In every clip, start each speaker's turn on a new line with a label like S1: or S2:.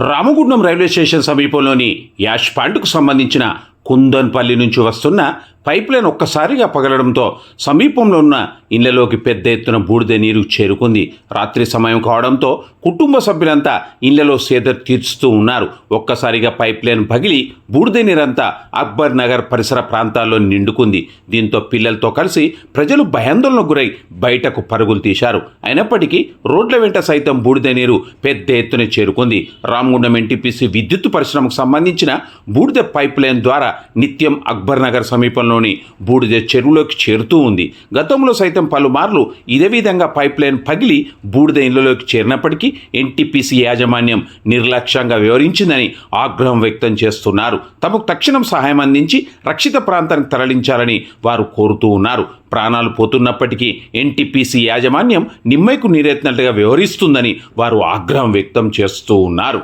S1: Ramagundam railway station సమీపంలోని ash పాండ్కు సంబంధించిన కుందన్పల్లి నుంచి వస్తున్న పైప్ లైన్ ఒక్కసారిగా పగలడంతో సమీపంలో ఉన్న ఇళ్ళలోకి పెద్ద ఎత్తున బూడిద నీరు చేరుకుంది. రాత్రి సమయం కావడంతో కుటుంబ సభ్యులంతా ఇళ్ళలో సేద తీర్చుతూ ఉన్నారు. ఒక్కసారిగా పైప్ లైన్ పగిలి బూడిద నీరంతా అక్బర్ నగర్ పరిసర ప్రాంతాల్లో నిండుకుంది. దీంతో పిల్లలతో కలిసి ప్రజలు భయాందోళనకు గురై బయటకు పరుగులు తీశారు. అయినప్పటికీ రోడ్ల వెంట సైతం బూడిద నీరు పెద్ద ఎత్తున చేరుకుంది. రామగుండం ఎన్టీపీసీ విద్యుత్ పరిశ్రమకు సంబంధించిన బూడిద పైప్ లైన్ ద్వారా నిత్యం అక్బర్ నగర్ సమీపంలో సమీపంలోని బూడిద చెరువులోకి చేరుతూ ఉంది. గతంలో సైతం పలుమార్లు ఇదే విధంగా పైప్లైన్ పగిలి బూడిద ఇళ్ళలోకి చేరినప్పటికీ ఎన్టీపీసీ యాజమాన్యం నిర్లక్ష్యంగా వివరించిందని ఆగ్రహం వ్యక్తం చేస్తున్నారు. తమకు తక్షణం సహాయం అందించి రక్షిత ప్రాంతానికి తరలించాలని వారు కోరుతూ ఉన్నారు. ప్రాణాలు పోతున్నప్పటికీ ఎన్టీపీసీ యాజమాన్యం నిమ్మైకు నీరెత్తినట్టుగా వ్యవహరిస్తుందని వారు ఆగ్రహం వ్యక్తం చేస్తూ ఉన్నారు.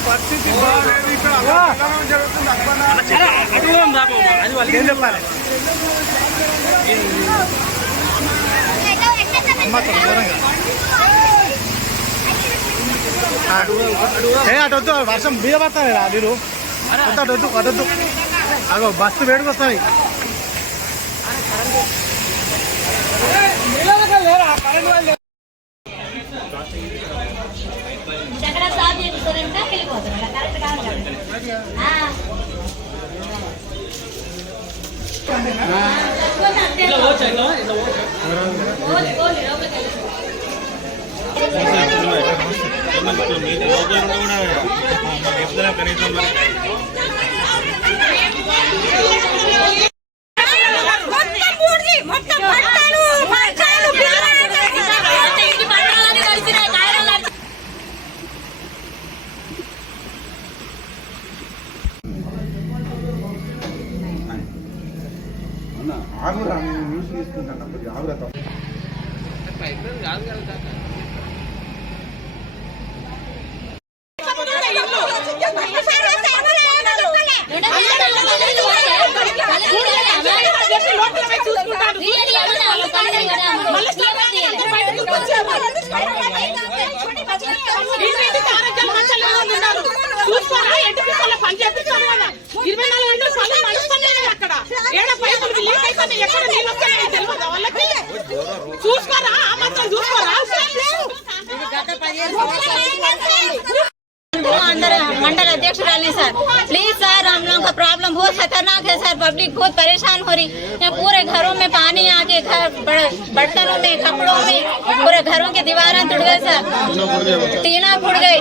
S2: పరిస్థితి బాగాలేదు ఇక్కడ జరుగుతుంది
S3: అడుగుదాం బాబు అది వాళ్ళకి ఏం చెప్పాలి ఏ అటు వద్దు వర్షం మీద పడుతుంది రా అటు వద్దు అగో బస్సు వేడికి
S4: కరెంట్ స్టాప్ చేస్తున్నారంటే వెళ్ళిపోతున్నారు కరెక్ట్ కాదు ఆ.
S5: ఇరవై నాలుగు గంటలు పళ్ళు నడుస్తున్నాయి అక్కడ ఏడ పైపులు లీక్ అయిపోయినాయి ఎక్కడ నీళ్ళు వస్తున్నాయి తెలియదు వాళ్ళకి చూసుకోరా ఆ మాత్రం చూసుకోరా
S4: मंडल अध्यक्ष डालने सर। प्लीज़ सर, हम लोगों का प्रॉब्लम बहुत खतरनाक है, सर। पब्लिक बहुत परेशान हो रही। यहाँ पूरे घरों में पानी आके, घर बर्तनों में, कपड़ों में, पूरे घरों की दीवारें टूट गए सर। टीना फूट गई।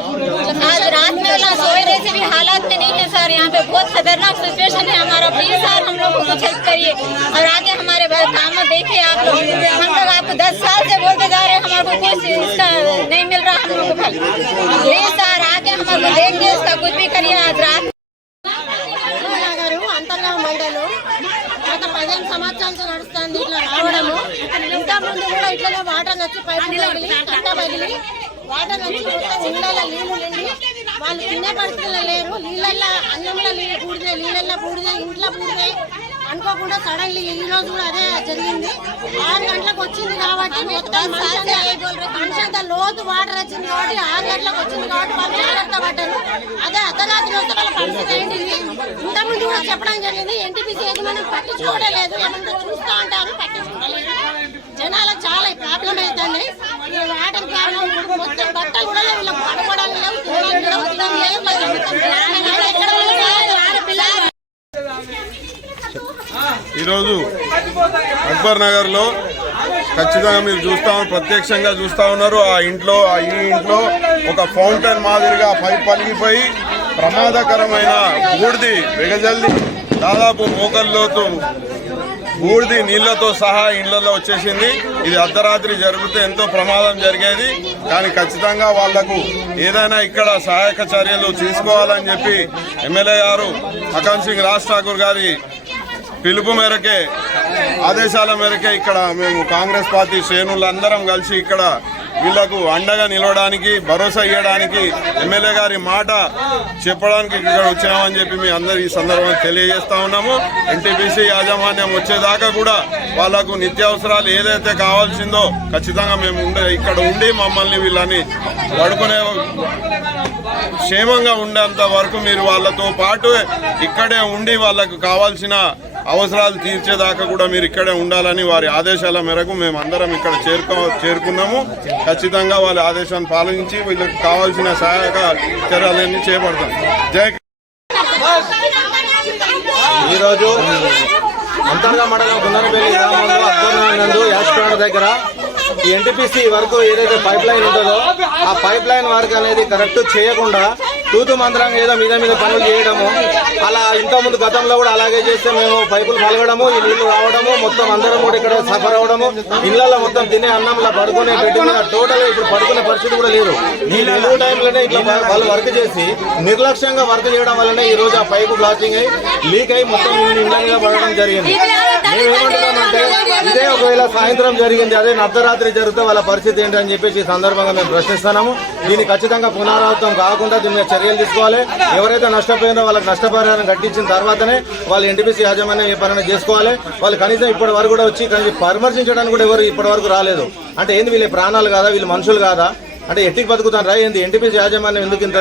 S4: आज रात में ना सोए रहे से भी हालात में नहीं है, सर। यहाँ पे बहुत खतरनाक सिचुएशन है हमारा। प्लीज़ सर, हम लोग कुछ करिए। और आगे हमारे काम देखिए आप लोग। हम लोग आपको दस साल से बोलते जा रहे हैं, हमारे को कुछ नहीं मिल रहा, हम लोग को प्लीज़ सर, आगे हमारे देखिए।
S6: వాటర్ వచ్చి పైపు వాటర్ వచ్చి నీళ్ళు నిండి వాళ్ళు తినే పరిస్థితుల్లో లేరు. నీళ్ళల్లో అన్నంలో నీళ్ళు పూడితే నీళ్ళల్లో పూడితే ఇంట్లో పూడితే అనుకోకుండా సడన్లీ ఈ రోజు కూడా అదే జరిగింది. ఆరు గంటలకు వచ్చింది కాబట్టి మొత్తం మనిషి మనిషంత లోతు వాటర్ వచ్చింది కాబట్టి ఆరు గంటలకు వచ్చింది కాబట్టి వాళ్ళు జాగ్రత్త పడ్డారు. అదే అర్ధరాత్రి వస్తే వాళ్ళ పరిస్థితి ఏంటిది ఇంతకుముందు కూడా చెప్పడం జరిగింది ఎన్టీపీసీ యజమాని పట్టించుకోవడం లేదు. ఏమంటే చూస్తూ ఉంటారు పట్టించుకోలేదు జనాలకు చాలా ప్రాబ్లం అవుతుంది ఈ వాటర్ ప్రాబ్లం ఇప్పుడు మొత్తం బట్టలు కూడా లేవు వీళ్ళకి పడుకోవడానికి లేవు తినడానికి లేవు తినడానికి లేవు మరి మొత్తం ప్రాణాలు ఎక్కడ ఉన్నాయి? ఆడపిల్ల
S7: ఈరోజు అక్బర్ నగర్లో ఖచ్చితంగా మీరు చూస్తా ప్రత్యక్షంగా చూస్తా ఉన్నారు. ఆ ఇంట్లో ఆ ఈ ఇంట్లో ఒక ఫౌంటైన్ మాదిరిగా పై పలిగిపోయి ప్రమాదకరమైన బూడిది వెగజల్లి దాదాపు మోకల్లోతు బూడిది నీళ్ళతో సహా ఇళ్ళలో వచ్చేసింది. ఇది అర్ధరాత్రి జరిగితే ఎంతో ప్రమాదం జరిగేది. కానీ ఖచ్చితంగా వాళ్ళకు ఏదైనా ఇక్కడ సహాయక చర్యలు తీసుకోవాలని చెప్పి ఎమ్మెల్యే గారు అకాన్ సింగ్ రాజ్ ఠాకూర్ గారి పిలుపు మేరకే ఆదేశాల మేరకే ఇక్కడ మేము కాంగ్రెస్ పార్టీ శ్రేణులందరం కలిసి ఇక్కడ వీళ్ళకు అండగా నిలవడానికి భరోసా ఇవ్వడానికి ఎమ్మెల్యే గారి మాట చెప్పడానికి ఇక్కడ వచ్చామని చెప్పి మీ అందరు ఈ సందర్భంగా తెలియజేస్తా ఉన్నాము. ఎన్టీపీసీ యాజమాన్యం వచ్చేదాకా కూడా వాళ్ళకు నిత్యావసరాలు ఏదైతే కావాల్సిందో ఖచ్చితంగా మేము ఉండే ఇక్కడ ఉండి మమ్మల్ని వీళ్ళని పడుకునే క్షేమంగా ఉండేంత వరకు మీరు వాళ్ళతో పాటు ఇక్కడే ఉండి వాళ్ళకు కావాల్సిన అవసరాలు తీర్చేదాకా కూడా మీరు ఇక్కడే ఉండాలని వారి ఆదేశాల మేరకు మేము అందరం ఇక్కడ చేరుకో చేరుకున్నాము. ఖచ్చితంగా వాళ్ళ ఆదేశాన్ని పాలించి వీళ్ళకి కావాల్సిన సహాయక చర్యలన్నీ చేపడతాం. జై
S3: ఈరోజు అంతర్గా మండలం గుందనపల్లి గ్రామంలో అక్బర్ నందు యాష్పేట దగ్గర ఈ ఎన్టీపీసీ వరకు ఏదైతే పైప్ లైన్ ఉంటుందో ఆ పైప్ లైన్ వర్క్ అనేది కరెక్ట్ చేయకుండా తూతు మంత్రంగా ఏదో మీద మీద పనులు చేయడము. అలా ఇంతకుముందు గతంలో కూడా అలాగే చేస్తే మేము పైపులు పలగడము ఈ నీళ్ళు రావడము మొత్తం అందరం కూడా ఇక్కడ సఫర్ అవడము. ఇళ్ళలో మొత్తం తినే అన్నంలో పడుకునే మీద టోటల్ ఇప్పుడు పడుకునే పరిస్థితి కూడా లేదు. నిలువు టైంలోనే ఇట్లా వాళ్ళు వర్క్ చేసి నిర్లక్ష్యంగా వర్క్ చేయడం వల్లనే ఈ రోజు ఆ పైపు బ్లాస్టింగ్ అయి లీక్ అయి మొత్తం ఇళ్ళ మీద పడడం జరిగింది. మేము ఇదే ఒకవేళ సాయంత్రం జరిగింది అదే అర్ధరాత్రి జరిగితే వాళ్ళ పరిస్థితి ఏంటి అని చెప్పేసి ఈ సందర్భంగా మేము ప్రశ్నిస్తున్నాము. దీన్ని ఖచ్చితంగా పునరావృతం కాకుండా దీని మీద చర్యలు తీసుకోవాలి. ఎవరైతే నష్టపోయినో వాళ్ళకి నష్టపరిహారం కట్టించిన తర్వాతనే వాళ్ళు ఎన్టీపీసీ యాజమాన్యం ఏ చేసుకోవాలి. వాళ్ళు కనీసం ఇప్పటి వరకు కూడా వచ్చి కనీసం పరామర్శించడానికి కూడా ఎవరు ఇప్పటి వరకు రాలేదు. అంటే ఏంది వీళ్ళ ప్రాణాలు కాదా? వీళ్ళు మనుషులు కాదా? అంటే ఎట్టికి బతుకుతారా? ఏంది? ఎన్టీపీసీ యాజమాన్యం ఎందుకు ఇంత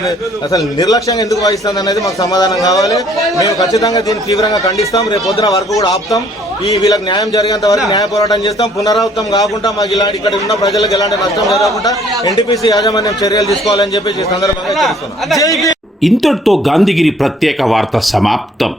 S3: అసలు నిర్లక్ష్యంగా ఎందుకు వహిస్తుంది అనేది మాకు సమాధానం కావాలి. మేము ఖచ్చితంగా దీన్ని తీవ్రంగా ఖండిస్తాం. రేపు పొద్దున వరకు కూడా ఆపుతాం. ఈ వీళ్ళకి న్యాయం జరిగేంత వరకు న్యాయ పోరాటం చేస్తాం పునరావృతం కాకుండా మాకు ఇలాంటి ఇక్కడ ఉన్న ప్రజలకు ఎలాంటి నష్టం జరగకుండా ఎన్టీపీసీ యాజమాన్యం చర్యలు తీసుకోవాలని చెప్పి ఈ సందర్భంగా
S1: ఇంతటితో గాంధీగిరి ప్రత్యేక వార్త సమాప్తం.